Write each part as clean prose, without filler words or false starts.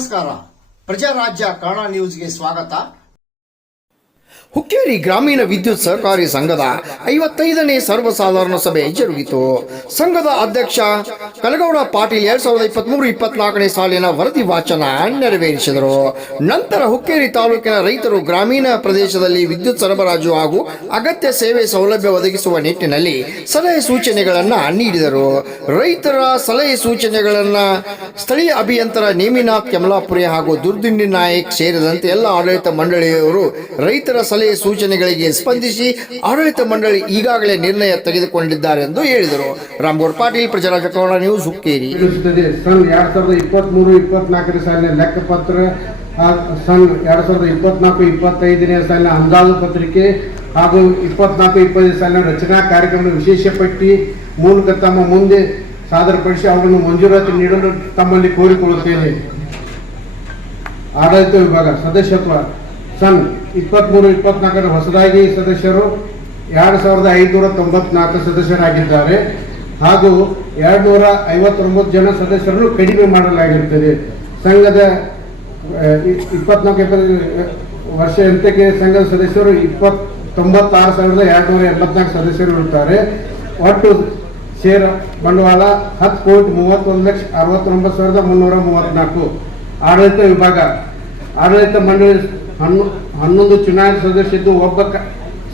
ನಮಸ್ಕಾರ. ಪ್ರಜಾರಾಜ್ಯ ಕನ್ನಡ ನ್ಯೂಸ್ಗೆ ಸ್ವಾಗತ. ಹುಕ್ಕೇರಿ ಗ್ರಾಮೀಣ ವಿದ್ಯುತ್ ಸಹಕಾರಿ ಸಂಘದ 55ನೇ ಸರ್ವಸಾಧಾರಣ ಸಭೆ ಜರುಗಿತು. ಸಂಘದ ಅಧ್ಯಕ್ಷ ಕಲಗೌಡ ಪಾಟೀಲ್ 2023-24ನೇ ಸಾಲಿನ ವರದಿ ವಾಚನ ನೆರವೇರಿಸಿದರು. ನಂತರ ಹುಕ್ಕೇರಿ ತಾಲೂಕಿನ ರೈತರು ಗ್ರಾಮೀಣ ಪ್ರದೇಶದಲ್ಲಿ ವಿದ್ಯುತ್ ಸರಬರಾಜು ಹಾಗೂ ಅಗತ್ಯ ಸೇವೆ ಸೌಲಭ್ಯ ಒದಗಿಸುವ ನಿಟ್ಟಿನಲ್ಲಿ ಸಲಹೆ ಸೂಚನೆಗಳನ್ನು ನೀಡಿದರು. ರೈತರ ಸಲಹೆ ಸೂಚನೆಗಳನ್ನು ಸ್ಥಳೀಯ ಅಭಿಯಂತರ ನೇಮಿನಾಥ್ ಕೆಮಲಾಪುರಿ ಹಾಗೂ ದುರ್ದಿನ್ನಿ ನಾಯಕ್ ಸೇರಿದಂತೆ ಎಲ್ಲ ಆಡಳಿತ ಮಂಡಳಿಯವರು ರೈತರ ಸಲಹೆ ಸೂಚನೆಗಳಿಗೆ ಸ್ಪಂದಿಸಿ ಆಡಳಿತ ಮಂಡಳಿ ಈಗಾಗಲೇ ನಿರ್ಣಯ ತೆಗೆದುಕೊಂಡಿದ್ದಾರೆ ಎಂದು ಹೇಳಿದರು. ರಾಮಗೌಡ ಪಾಟೀಲ್, ಪ್ರಜಾರಾಜ್ಯ ಕನ್ನಡ ನ್ಯೂಸ್, ಹುಕ್ಕೇರಿ. ಸನ್ 2023-24 ಸಾಲಿನ ಲೆಕ್ಕಪತ್ರ, ಸನ್ 2024-25ನೇ ಸಾಲಿನ ಅಂದಾಜು ಪತ್ರಿಕೆ ಹಾಗೂ 24-25 ಸಾಲಿನ ರಚನಾ ಕಾರ್ಯಕ್ರಮದ ವಿಶೇಷ ಪಟ್ಟಿ ಮೂಲಕ ತಮ್ಮ ಮುಂದೆ ಸಾದರಪಡಿಸಿ ಅವುಗಳನ್ನು ಮಂಜೂರಾತಿ ನೀಡಲು ತಮ್ಮಲ್ಲಿ ಕೋರಿಕೊಳ್ಳುತ್ತೇನೆ. ಆಡಳಿತ ವಿಭಾಗ ಸದಸ್ಯತ್ವ ಸನ್ 23-24 ಹೊಸದಾಗಿ ಸದಸ್ಯರು 2594 ಸದಸ್ಯರಾಗಿದ್ದಾರೆ ಹಾಗೂ 259 ಜನ ಸದಸ್ಯರನ್ನು ಕಡಿಮೆ ಮಾಡಲಾಗಿರುತ್ತದೆ. ಸಂಘದ 24 ವರ್ಷ ಅಂತ್ಯಕ್ಕೆ ಸಂಘದ ಸದಸ್ಯರು 96,284 ಸದಸ್ಯರು ಇರುತ್ತಾರೆ. ಒಟ್ಟು ಷೇರ ಬಂಡವಾಳ 10,31,69,334. ಆಡಳಿತ ವಿಭಾಗ ಆಡಳಿತ ಮಂಡಳಿ 11 ಚುನಾಯಿತ ಸದಸ್ಯರು, ಒಬ್ಬ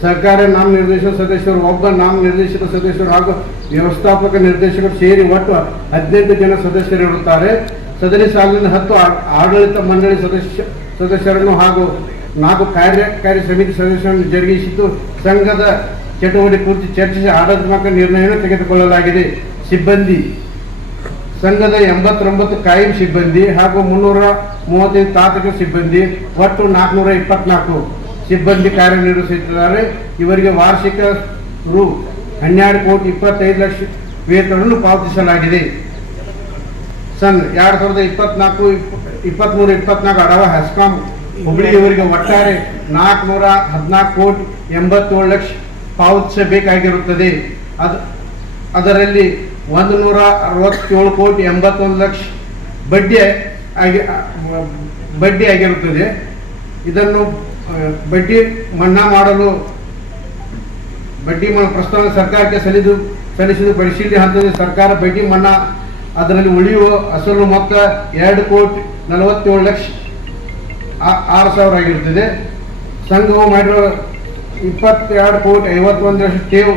ಸರ್ಕಾರ ನಾಮ ನಿರ್ದೇಶಕ ಸದಸ್ಯರು, ಒಬ್ಬ ನಾಮ ನಿರ್ದೇಶಕ ಸದಸ್ಯರು ಹಾಗೂ ವ್ಯವಸ್ಥಾಪಕ ನಿರ್ದೇಶಕರು ಸೇರಿ ಒಟ್ಟು 18 ಜನ ಸದಸ್ಯರಿರುತ್ತಾರೆ. ಸದರಿ ಸಾಲಿನ 10 ಆಡಳಿತ ಮಂಡಳಿ ಸದಸ್ಯರನ್ನು ಹಾಗೂ 4 ಕಾರ್ಯಕಾರಿ ಸಮಿತಿ ಸದಸ್ಯರನ್ನು ಜರುಗಿಸಿದ್ದು ಸಂಘದ ಚಟುವಟಿಕೆ ಕುರಿತು ಚರ್ಚಿಸಿ ಆಡಳಿತಾತ್ಮಕ ನಿರ್ಣಯವನ್ನು ತೆಗೆದುಕೊಳ್ಳಲಾಗಿದೆ. ಸಿಬ್ಬಂದಿ ಸಂಘದ 89 ಕಾಯಂ ಸಿಬ್ಬಂದಿ ಹಾಗೂ 335 ತಾಂತ್ರಿಕ ಸಿಬ್ಬಂದಿ, ಒಟ್ಟು 424 ಸಿಬ್ಬಂದಿ ಕಾರ್ಯನಿರ್ವಹಿಸುತ್ತಿದ್ದಾರೆ. ಇವರಿಗೆ ವಾರ್ಷಿಕ ರು 12,25,00,000 ವೇತನವನ್ನು ಪಾವತಿಸಲಾಗಿದೆ. ಸನ್ 2024 ಅಡವ ಹೆಸ್ಕಾಂ ಹುಬ್ಳಿ ಇವರಿಗೆ ಒಟ್ಟಾರೆ 414,87,00,000 ಪಾವತಿಸಬೇಕಾಗಿರುತ್ತದೆ. ಅದರಲ್ಲಿ 167,81,00,000 ಬಡ್ಡಿ ಆಗಿರುತ್ತದೆ. ಇದನ್ನು ಬಡ್ಡಿ ಮನ್ನಾ ಮಾಡಲು ಪ್ರಸ್ತಾವನೆ ಸರ್ಕಾರಕ್ಕೆ ಸಲ್ಲಿಸಿದ ಪರಿಶೀಲನೆ ಹಂತದಲ್ಲಿ ಸರ್ಕಾರ ಬಡ್ಡಿ ಮನ್ನಾ ಅದರಲ್ಲಿ ಉಳಿಯುವ ಅಸಲು ಮೊತ್ತ 2,47,06,000 ಆಗಿರುತ್ತದೆ. ಸಂಘವು ಮಾಡಿರುವ 22,51,00,000 ಠೇವು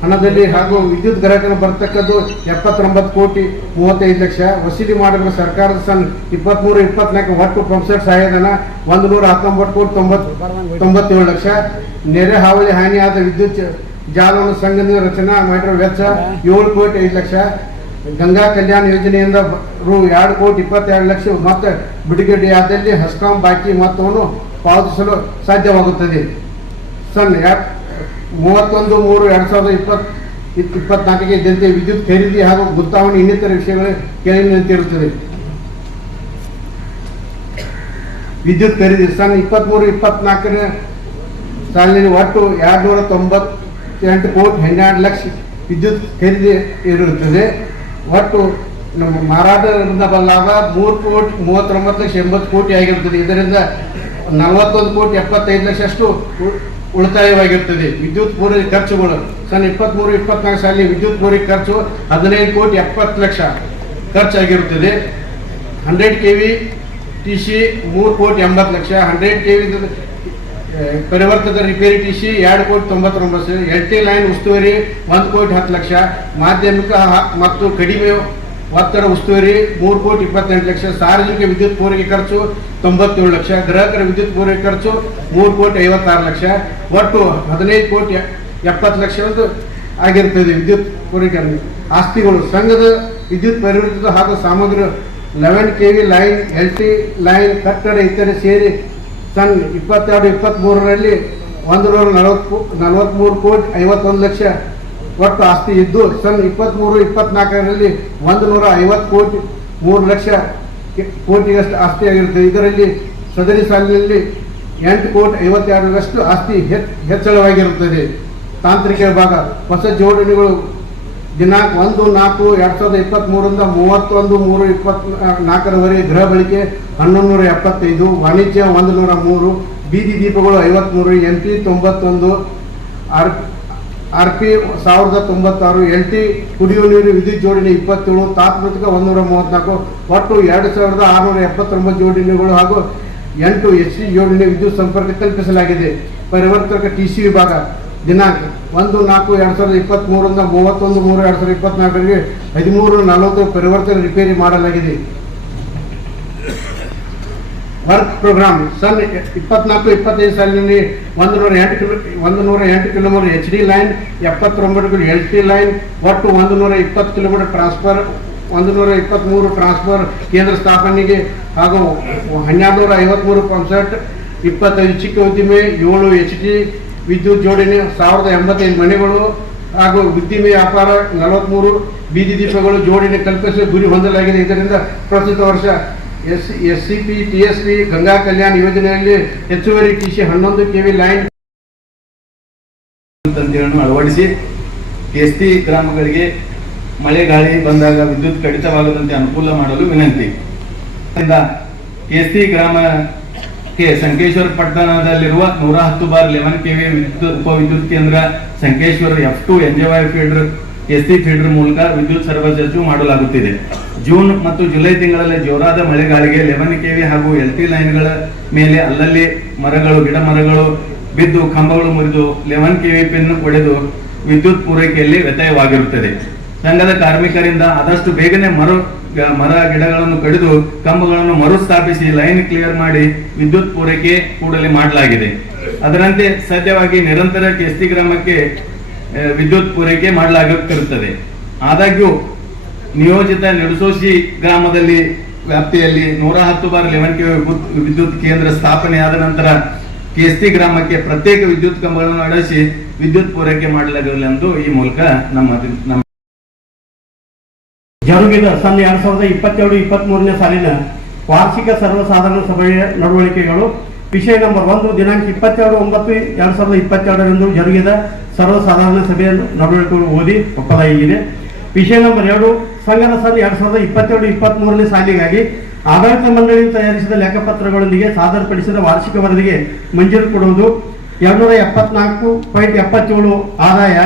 ಹಣದಲ್ಲಿ ಹಾಗೂ ವಿದ್ಯುತ್ ಗ್ರಾಹಕನ ಬರತಕ್ಕದ್ದು 79,35,00,000 ವಸೂಲಿ ಮಾಡಿರುವ ಸರ್ಕಾರದ ಸನ್ 23-24 ಒಟ್ಟು ಪಂಪ್ಸೆಟ್ ಸಹಾಯಧನ 119,97,00,000. ನೆರೆ ಹಾವಳಿ ಹಾನಿಯಾದ ವಿದ್ಯುತ್ ಜಾಲವನ್ನು ಸಂಘದಿಂದ ರಚನಾ ಮಾಡಿರುವ ವೆಚ್ಚ 7,05,00,000. ಗಂಗಾ ಕಲ್ಯಾಣ ಯೋಜನೆಯಿಂದ ರು 2,22,00,000 ಮತ್ತು ಬಿಡುಗಡೆಯಾದಲ್ಲಿ ಹೆಸ್ಕಾಂ ಬಾಕಿ ಮೊತ್ತವನ್ನು ಪಾವತಿಸಲು ಸಾಧ್ಯವಾಗುತ್ತದೆ. ಸನ್ 31/3/2024 ಇದ್ದಂತೆ ವಿದ್ಯುತ್ ಖರೀದಿ ಹಾಗೂ ಗುತ್ತಾವಣೆ ಇನ್ನಿತರ ವಿಷಯಗಳು ಕೆಳಗಿನಂತಿರುತ್ತದೆ. ವಿದ್ಯುತ್ ಖರೀದಿ ಸನ್ 23-24 ಸಾಲಿನಲ್ಲಿ ಒಟ್ಟು 298,12,00,000 ವಿದ್ಯುತ್ ಖರೀದಿ ಇರುತ್ತದೆ. ಒಟ್ಟು ನಮ್ಮ ಮಾರಾಟದಿಂದ ಲಾಭ 3,39,80,00,000 ಆಗಿರುತ್ತದೆ. ಇದರಿಂದ 41,75,00,000 ಉಳಿತಾಯವಾಗಿರುತ್ತದೆ. ವಿದ್ಯುತ್ ಪೂರೈಕೆ ಖರ್ಚುಗಳು ಸನ್ 23-24 ಸಾಲಿ ವಿದ್ಯುತ್ ಪೂರೈಕೆ ಖರ್ಚು 15,70,00,000 ಖರ್ಚಾಗಿರುತ್ತದೆ. 100 kV TC 3,80,00,000, 100 kV ಪರಿವರ್ತಕ ರಿಪೇರಿ TC 2,99,00,000, LT ಲೈನ್ ಉಸ್ತುವಾರಿ 1,10,00,000, ಮಾಧ್ಯಮಿಕ ಮತ್ತು ಕಡಿಮೆ ಒತ್ತಡ ಉಸ್ತುವಾರಿ 3,28,00,000, ಸಾರ್ವಜನಿಕ ವಿದ್ಯುತ್ ಪೂರೈಕೆ ಖರ್ಚು 97,00,000, ಗ್ರಾಹಕರ ವಿದ್ಯುತ್ ಪೂರೈಕೆ ಖರ್ಚು 3,56,00,000, ಒಟ್ಟು 15,70,00,000 ಆಗಿರುತ್ತದೆ. ವಿದ್ಯುತ್ ಪೂರೈಕೆ ಆಸ್ತಿಗಳು ಸಂಘದ ವಿದ್ಯುತ್ ಪರಿವರ್ತಿತ ಹಾಗೂ ಸಾಮಗ್ರಿ 11 kV ಲೈನ್, LT ಲೈನ್, ಕಟ್ಟಡ ಇತರೆ ಸೇರಿ ಸನ್ 22-23ರಲ್ಲಿ 143,51,00,000 ಒಟ್ಟು ಆಸ್ತಿ ಇದ್ದು ಸನ್ 23-24ರಲ್ಲಿ 150,03,00,000 ಆಸ್ತಿಯಾಗಿರುತ್ತದೆ. ಇದರಲ್ಲಿ ಸದರಿ ಸಾಲಿನಲ್ಲಿ 8,52,00,000 ಆಸ್ತಿ ಹೆಚ್ಚಳವಾಗಿರುತ್ತದೆ. ತಾಂತ್ರಿಕ ವಿಭಾಗ ಹೊಸ ಜೋಡಣೆಗಳು ದಿನಾಂಕ 1/4/2023 31/3/24 ಗೃಹ ಬಳಕೆ 1175, ವಾಣಿಜ್ಯ 103, ಬೀದಿ ದೀಪಗಳು 53, MP 91, RP 1096, LT ಕುಡಿಯುವ ನೀರು ವಿದ್ಯುತ್ ಜೋಡಣೆ 27, ತಾತ್ಕಾಲಿಕ 134, ಒಟ್ಟು 2679 ಜೋಡಣೆಗಳು ಹಾಗೂ 8 SC ಜೋಡಣೆ ವಿದ್ಯುತ್ ಸಂಪರ್ಕ ಕಲ್ಪಿಸಲಾಗಿದೆ. ಪರಿವರ್ತಕ TC ವಿಭಾಗ ದಿನಾಂಕ 1/4/2023 31/3/2024 1340 ಪರಿವರ್ತನೆ ರಿಪೇರಿ ಮಾಡಲಾಗಿದೆ. ವರ್ಕ್ ಪ್ರೋಗ್ರಾಮ್ ಸನ್ 24-25 ಸಾಲಿನಲ್ಲಿ 108 kilometre HD line, 79 LT line, ಒಟ್ಟು 120 ಕಿಲೋಮೀಟರ್ ಟ್ರಾನ್ಸ್ಫರ್, 123 ಟ್ರಾನ್ಸ್ಫರ್ ಕೇಂದ್ರ ಸ್ಥಾಪನೆಗೆ ಹಾಗೂ 1253 ಪಂಪ್ಸೆಟ್, 25 ಚಿಕ್ಕ ಉದ್ದಿಮೆ, 7 HD ವಿದ್ಯುತ್ ಜೋಡಣೆ, 1085 ಮನೆಗಳು ಹಾಗೂ ಉದ್ದಿಮೆ ವ್ಯಾಪಾರ 43 ಬೀದಿ ದೀಪಗಳು ಜೋಡಣೆ ಕಲ್ಪಿಸಿ ಗುರಿ ಹೊಂದಲಾಗಿದೆ. ಇದರಿಂದ ಪ್ರಸ್ತುತ ವರ್ಷ SCP TSP ಗಂಗಾ ಕಲ್ಯಾಣ ಯೋಜನೆಯಲ್ಲಿ ಹೆಚ್ಚುವರಿ TC 11 KV ಲೈನ್ ತಂತಿಗಳನ್ನು ಅಳವಡಿಸಿ KST ಗ್ರಾಮಗಳಿಗೆ ಮಳೆ ಗಾಳಿ ಬಂದಾಗ ವಿದ್ಯುತ್ ಕಡಿತವಾಗದಂತೆ ಅನುಕೂಲ ಮಾಡಲು ವಿನಂತಿ. KST ಗ್ರಾಮಕ್ಕೆ ಸಂಕೇಶ್ವರ ಪಟ್ಟಣದಲ್ಲಿರುವ 110/11 KV ಉಪವಿದ್ಯುತ್ ಕೇಂದ್ರ Sankeshwar F2 NJY feeder KST feeder ಮೂಲಕ ವಿದ್ಯುತ್ ಸರಬರಾಜು ಮಾಡಲಾಗುತ್ತಿದೆ. ಜೂನ್ ಮತ್ತು ಜುಲೈ ತಿಂಗಳಲ್ಲಿ ಜೋರಾದ ಮಳೆಗಾಳಿಗೆ 11 KV ಹಾಗೂ LT ಲೈನ್ಗಳ ಮೇಲೆ ಅಲ್ಲಲ್ಲಿ ಗಿಡ ಮರಗಳು ಬಿದ್ದು ಕಂಬಗಳು ಮುರಿದು 11 KV ಪಿನ್ ಒಡೆದು ವಿದ್ಯುತ್ ಪೂರೈಕೆಯಲ್ಲಿ ವ್ಯತ್ಯಯವಾಗಿರುತ್ತದೆ. ಸಂಘದ ಕಾರ್ಮಿಕರಿಂದ ಆದಷ್ಟು ಬೇಗನೆ ಮರ ಗಿಡಗಳನ್ನು ಕಡಿದು ಕಂಬಗಳನ್ನು ಮರುಸ್ಥಾಪಿಸಿ ಲೈನ್ ಕ್ಲಿಯರ್ ಮಾಡಿ ವಿದ್ಯುತ್ ಪೂರೈಕೆ ಕೂಡಲೇ ಮಾಡಲಾಗಿದೆ. ಅದರಂತೆ ಸದ್ಯವಾಗಿ ನಿರಂತರ KST ಗ್ರಾಮಕ್ಕೆ ವಿದ್ಯುತ್ ಪೂರೈಕೆ ಮಾಡಲಾಗುತ್ತಿರುತ್ತದೆ. ಆದಾಗ್ಯೂ ನಿಯೋಜಿತ ನಿಡಸೋಶಿ ಗ್ರಾಮದಲ್ಲಿ ವ್ಯಾಪ್ತಿಯಲ್ಲಿ 110/11 KV ವಿದ್ಯುತ್ ಕೇಂದ್ರ ಸ್ಥಾಪನೆಯಾದ ನಂತರ KST ಗ್ರಾಮಕ್ಕೆ ಪ್ರತ್ಯೇಕ ವಿದ್ಯುತ್ ಕಂಬಗಳನ್ನು ಅಳವಡಿಸಿ ವಿದ್ಯುತ್ ಪೂರೈಕೆ ಮಾಡಲಾಗಿರಲೆಂದು ಈ ಮೂಲಕ ನಮ್ಮ ಜರುಗಿದ ಸನ್ 2022-23ನೇ ಸಾಲಿನ ವಾರ್ಷಿಕ ಸರ್ವಸಾಧಾರಣ ಸಭೆಯ ನಡವಳಿಕೆಗಳು. ವಿಷಯ ನಂಬರ್ 1, ದಿನಾಂಕ 22/9/2022 ಜರುಗಿದ ಸರ್ವಸಾಧಾರಣ ಸಭೆಯ ನಡವಳಿಕೆಗಳು ಓದಿ ಒಪ್ಪಲಾಗಿದೆ. ವಿಷಯ ನಂಬರ್ 2, ಸಂಘದ ಸನ್ 2022-23ನೇ ಸಾಲಿಗಾಗಿ ಆಡಳಿತ ಮಂಡಳಿಯು ತಯಾರಿಸಿದ ಲೆಕ್ಕಪತ್ರಗಳೊಂದಿಗೆ ಸಾದರಪಡಿಸಿದ ವಾರ್ಷಿಕ ವರದಿಗೆ ಮಂಜೂರು ಕೊಡುವುದು. 274.77 ಆದಾಯ,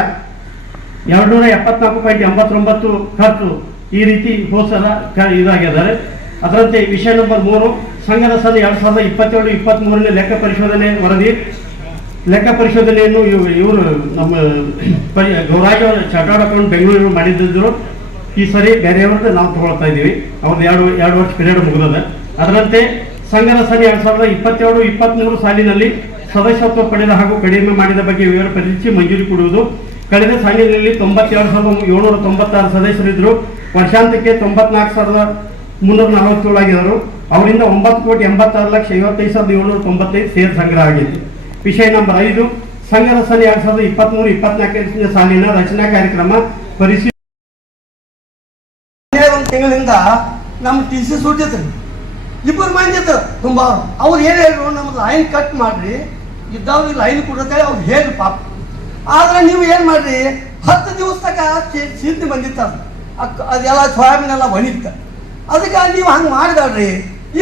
274.89 ಖರ್ಚು, ಈ ರೀತಿ ಹೋಸಲ ಇದಾಗಿದ್ದಾರೆ. ಅದರಂತೆ ವಿಷಯ ನಂಬರ್ 3, ಸಂಘದ ಸನ್ 2022-23ನೇ ಲೆಕ್ಕ ಪರಿಶೋಧನೆ ವರದಿ. ಲೆಕ್ಕ ಪರಿಶೋಧನೆಯನ್ನು ಇವರು ನಮ್ಮ ಗೌರಾಜ್ ಚಾರ್ಟರ್ಡ್ ಅಕೌಂಟ್ ಬೆಂಗಳೂರು ಮಾಡಿದ್ದರು. ಈ ಸರಿ ಬೇರೆಯವ್ರದ್ದು ನಾವು ತಗೊಳ್ತಾ ಇದ್ದೀವಿ. ಅವ್ರದ್ದು ಎರಡು ವರ್ಷ ಪೀರಿಯಡ್ ಮುಗಿದದ. ಅದರಂತೆ ಸಂಘದ ಸನ್ 2022-23 ಸಾಲಿನಲ್ಲಿ ಸದಸ್ಯತ್ವ ಪಡೆದ ಹಾಗೂ ಕಡಿಮೆ ಮಾಡಿದ ಬಗ್ಗೆ ವಿವರ ಪರಿಚಯ ಮಂಜೂರಿ ಕೊಡುವುದು. ಕಳೆದ ಸಾಲಿನಲ್ಲಿ 92,796 ಸದಸ್ಯರಿದ್ದರು. ವರ್ಷಾಂತಕ್ಕೆ 94,347 ಆಗಿದ್ದರು. ಅವರಿಂದ 9,86,55,795 ಸೇರ್ ಸಂಗ್ರಹ ಆಗಿದೆ. ವಿಷಯ ನಂಬರ್ 5, ಸಂಘದ ಸನ್ 2023-24ನೇ ಸಾಲಿನ ರಚನಾ ಕಾರ್ಯಕ್ರಮ ಪರಿಶೀಲನೆ. ಒಂದು ತಿಂಗಳಿಂದ ನಮ್ಮ TC ಸುಟ್ಟಿದ್ರು, 2 ಮಂದಿ ಇದ್ರು ತುಂಬ. ಅವ್ರು ಏನು ಹೇಳಿದ್ರು, ನಮ್ಮ ಲೈನ್ ಕಟ್ ಮಾಡ್ರಿ, ಇದ್ದವ್ರಿಗೆ ಲೈನ್ ಕೊಡುತ್ತೇಳಿ ಅವ್ರು ಹೇಳಿ ಪಾಪ. ಆದ್ರೆ ನೀವು ಏನು ಮಾಡ್ರಿ, 10 ದಿವಸ ತಕ ಸಿದ್ಧಿ ಬಂದಿತ್ತು. ಅದೆಲ್ಲ ಸೋಯಾಬೀನ್ ಎಲ್ಲ ಒಣಿತ. ಅದಕ್ಕೆ ನೀವು ಹಂಗೆ ಮಾಡಿದಾಡ್ರಿ.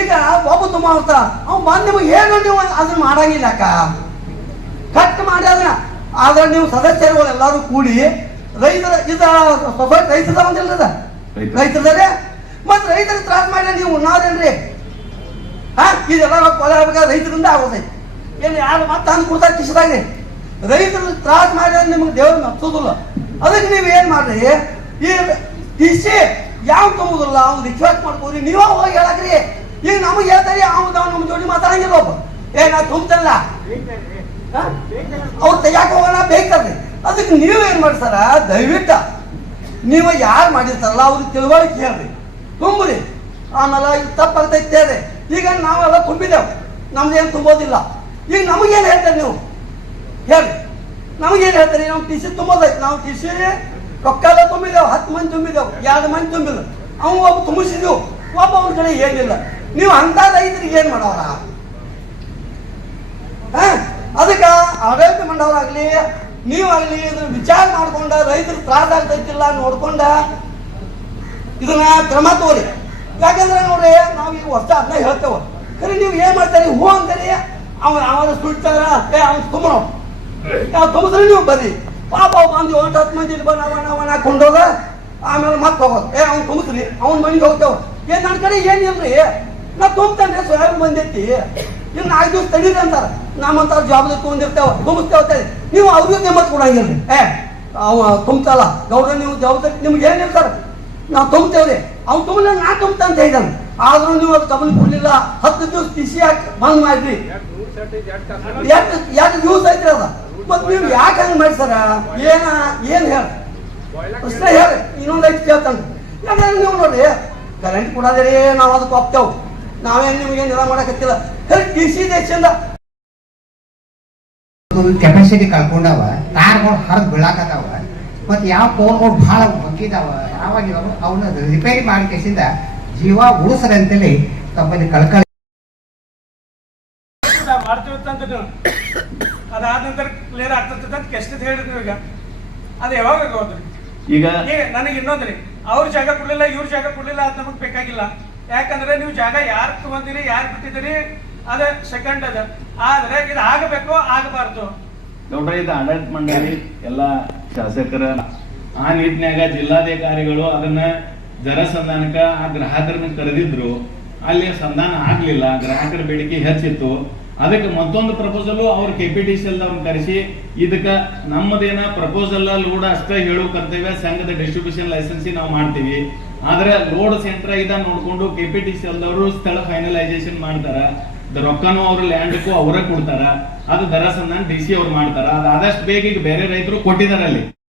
ಈಗ ಒಬ್ಬ ತುಂಬ ಅಂತ ಅವ್ನು ಬಂದು ನಿಮಗೆ ಹೇಳು, ನೀವು ಅದನ್ನ ಮಾಡಂಗಿಲ್ಲ ಅಕ್ಕ, ಕಟ್ ಮಾಡಿ ಅದನ್ನ. ಆದ್ರೆ ನೀವು ಸದಸ್ಯರುಗಳು ಎಲ್ಲರೂ ಕೂಡಿ ರೈತರ ಸೊಸೈಟಿ ರೈತರದ ಒಂದಿಲ್ಲದ ರೈತರದಾರೆ ಮತ್ತು ರೈತರಿಗೆ ತ್ರಾಸ ಮಾಡಿ ನೀವು ಉಣ್ಣಾರೇನ್ರಿ? ಇದೆಲ್ಲ ಕೊಲೆ ಆಗ್ಬೇಕಾದ್ರೆ ರೈತರಿಂದ ಆಗೋದೈತಿ. ಏನು ಯಾರು ಮತ್ತೆ ಅಂದು ಕೊಡ್ತಾರೆ ಕಿಶದಾಗ್ರಿ? ರೈತರು ತ್ರಾಸ ಮಾಡಿದ್ರೆ ನಿಮ್ಗೆ ದೇವ್ರನ್ನ ಹಚ್ಚೋದಿಲ್ಲ. ಅದಕ್ಕೆ ನೀವು ಏನು ಮಾಡ್ರಿ, ಈ TC ಯಾವ ತುಂಬುದಿಲ್ಲ, ಅವ್ನು ರಿಕ್ವೆಸ್ಟ್ ಮಾಡ್ಕೋರಿ, ನೀವೇ ಹೋಗಿ ಹೇಳಕ್ರಿ. ಈಗ ನಮಗೆ ಹೇಳ್ತಾರೆ, ಅವ್ನು ನಮ್ಮ ಜೋಡಿ ಮಾತಾಡಂಗಿಲ್ಲ. ಒಬ್ಬ ನಾ ತುಂಬಲ್ಲ, ಅವ್ರು ತೆಗಿಯಾಕ ಹೋಗೋಣ ಬೇಕಲ್ರಿ. ಅದಕ್ಕೆ ನೀವು ಏನು ಮಾಡ್ತಾರ, ದಯವಿಟ್ಟು ನೀವು ಯಾರು ಮಾಡಿರ್ತಾರಲ್ಲ ಅವ್ರಿಗೆ ತಿಳುವಳಿಕೆ ಹೇಳ್ರಿ, ತುಂಬ್ರಿ. ಆಮೇಲೆ ಈಗ ತಪ್ಪಾಗ್ತೈತೆ ಹೇಳ್ರಿ. ಈಗ ನಾವೆಲ್ಲ ತುಂಬಿದ್ದೇವೆ, ನಮ್ದೇನು ತುಂಬೋದಿಲ್ಲ. ಈಗ ನಮಗೇನು ಹೇಳ್ತಾರೆ ನೀವು ಹೇಳ್ರಿ, ನಮಗೇನು ಹೇಳ್ತಾರೆ? ನಾವು TC ತುಂಬೋದೈತೆ, ನಾವು TC ರೊಕ್ಕೆಲ್ಲ ತುಂಬಿದೆವು, 10 ಮಂದಿ ತುಂಬಿದೆವು, 2 ಮಂದಿ ತುಂಬಿಲ್ಲ, ಅವ್ನು ಒಬ್ಬ ತುಂಬಿಸಿದೆವು, ಒಬ್ಬ ಅವ್ರ ಕಡೆ ಏನಿಲ್ಲ. ನೀವು ಅಂತ ರೈತರಿಗೆ ಏನು ಮಾಡೋರ? ಅದಕ್ಕೆ ಆಡಳಿತ ಮಂಡವರಾಗಲಿ ನೀವಾಗಲಿ ಇದನ್ನ ವಿಚಾರ ಮಾಡ್ಕೊಂಡ ರೈತರು ತ್ರಾಸ ಆಗ್ತೈತಿಲ್ಲ ನೋಡ್ಕೊಂಡ ಇದನ್ನ ಕ್ರಮ ತಗೋರಿ. ಯಾಕಂದ್ರೆ ನೋಡ್ರಿ ನಾವು ಈಗ ವರ್ಷ ಅದನ್ನ ಹೇಳ್ತೇವೆ, ಖರೆ ನೀವು ಏನ್ ಮಾಡ್ತೀರಿ ಹೂ ಅಂತೀರಿ, ಅವನ ಸುಡ್ತಾರ ಅವ್ನು ತುಂಬ ತುಂಬಿದ್ರೆ ನೀವು ಬರ್ರಿ, ಪಾಪ ಬಂದು 8-10 ಮಂದಿ ಅವನ ಹಾಕೊಂಡೋಗ ಆಮೇಲೆ ಮತ್ತೆ ಹೋಗೋದು ಅವ್ನು ತುಂಬಿಸ್ರಿ ಅವ್ನ ಮನೆಗೆ ಹೋಗ್ತೇವ. ಏನ್ ನನ್ನ ಕಡೆ ಏನಿಲ್ರಿ, ನಾ ತುಂಬ್ತೇನೆ ಸೋಯಾಬೀನ್ ಬಂದೈತಿ ಇನ್ನು 5 ದಿವಸ ತಡೀರಿ ಅಂತಾರ. ನಮ್ಮಂತ ಜವಾಬ್ದಾರಿ ತೊಗೊಂಡಿರ್ತೇವ ತುಂಬಿಸ್ತೇವೆ, ನೀವು ಅವ್ರಿಗೆ ಕಿಮ್ಮತ್ ಕೊಡಂಗಿಲ್ರಿ. ಅವ ತುಂಬ್ತಲ್ಲ ಗೌಡ್ರ ನೀವು ಜವಾಬ್ದಾರಿ ನಿಮ್ಗೆ ಏನ್ ಹೇಳ್ತಾರ, ನಾವು ತುಂಬ್ತೇವ್ರಿ, ಅವ್ನು ತುಂಬಲಿಲ್ಲ ನಾ ತುಂಬ್ತ ಅಂತ ಹೇಳಿದಾನೆ. ಆದ್ರೂ ನೀವು ಅದು ಗಮನ ಕೊಡ್ಲಿಲ್ಲ. 10 ದಿವಸ ಟಿಸಿ ಹಾಕಿ ಬಂದ್ ಮಾಡ್ರಿ, ಎಷ್ಟು ಯೂಸ್ ಐತ್ರಿ ಅದ. ಮತ್ ನೀವು ಯಾಕೆ ಹಂಗ ಮಾಡಿ ಸರ, ಏನ್ ಹೇಳಿ ಅಷ್ಟೇ ಹೇಳಿ. ಇನ್ನೊಂದು ಐತಿ ಕೇಳ್ತಾನೆ, ಯಾಕಂದ್ರೆ ನೀವು ನೋಡ್ರಿ ಕರೆಂಟ್ ಕೊಡೋದ್ರಿ ನಾವು ಅದಕ್ಕೆ ಹೋಗ್ತೇವೆ, ನಾವೇನು ನಿಮ್ಗೇನು ಎಲ್ಲ ಮಾಡಕತ್ತಿಲ್ಲ. ಟಿಸಿ ದೇಶದಿಂದ ಕೆಪಾಸಿಟಿ ಕಳ್ಕೊಂಡವ, ತಾರ್ಗಳು ಹರಿದು ಬೀಳಾಕತ್ತಾವ, ಮತ್ತು ಯಾವ ಫೋನ್ಗಳು ಭಾಳ ಬಗ್ಗಿದಾವ ಯಾವಾಗಿದಾವ ಅವನ್ನ ರಿಪೇರಿ ಮಾಡಿ ಕೇಸಿಂದ ಜೀವ ಉಳಿಸ್ರಿ ಅಂತೇಳಿ ತಮ್ಮಲ್ಲಿ ಕಳ್ಕಳಿ ಮಾಡ್ತೀವಿ. ಅದಾದ ನಂತರ ಕ್ಲಿಯರ್ ಆಗ್ತದೆ ಅಂತ ಎಷ್ಟೇ ಹೇಳಿದ್ವಿ. ಈಗ ಅದು ಯಾವಾಗ ಹೋದ್ರಿ ಈಗ ನನಗೆ ಇನ್ನೊಂದ್ರಿ, ಅವ್ರ ಜಾಗ ಕೊಡ್ಲಿಲ್ಲ ಇವ್ರ ಜಾಗ ಕೊಡ್ಲಿಲ್ಲ ಅದು ನಮಗ್ ಬೇಕಾಗಿಲ್ಲ. ಯಾಕಂದ್ರೆ ನೀವು ಜಾಗ ಯಾರು ತಗೊಂಡಿರಿ ಯಾರು ಬಿಟ್ಟಿದ್ದೀರಿ ಅದ ಸೆಕೆಂಡ್ ಅದ. ಆದ್ರೆ ಇದು ಆಗಬೇಕು ಆಗಬಾರ್ದು ನೋಡ್ರಿ, ಇದು ಆಡಳಿತ ಮಂಡಳಿ ಎಲ್ಲ ಶಾಸಕರ ಆ ನಿಟ್ಟಿನಾಗ ಜಿಲ್ಲಾಧಿಕಾರಿಗಳು ಅದನ್ನ ಜರ ಸಂಧಾನಕ್ಕ ಆ ಗ್ರಾಹಕರನ್ನ ಕರೆದಿದ್ರು, ಅಲ್ಲಿ ಸಂಧಾನ ಆಗ್ಲಿಲ್ಲ, ಗ್ರಾಹಕರ ಬೇಡಿಕೆ ಹೆಚ್ಚಿತ್ತು. ಅದಕ್ಕೆ ಮತ್ತೊಂದು ಪ್ರಪೋಸಲ್ ಅವ್ರ KPTCL ಅವ್ರನ್ನ ಕರೆಸಿ ಇದಕ್ಕ ನಮ್ಮದೇನ ಪ್ರಪೋಸಲ್ ಲೋಡ್ ಅಷ್ಟೇ ಹೇಳೋ ಕರ್ತವ್ಯ ಸಂಘದ ಡಿಸ್ಟ್ರಿಬ್ಯೂಷನ್ ಲೈಸೆನ್ಸಿ ನಾವು ಮಾಡ್ತೀವಿ. ಆದ್ರೆ ಲೋಡ್ ಸೆಂಟರ್ ಇದನ್ನ ನೋಡ್ಕೊಂಡು KPTCL ಅವರು ಸ್ಥಳ ಫೈನಲೈಸೇಷನ್ ಮಾಡ್ತಾರ, ರೊಕ್ಕನೂ ಅವ್ರ ಲ್ಯಾಂಡ್ಗೂ ಅವರೇ ಕೊಡ್ತಾರ, ಅದು ದರ ಸಂಧಾನ DC ಅವ್ರು ಮಾಡ್ತಾರ. ಅದು ಆದಷ್ಟು ಬೇಗ ಈಗ ಬೇರೆ ರೈತರು ಕೊಟ್ಟಿದಾರ ಅಲ್ಲಿ.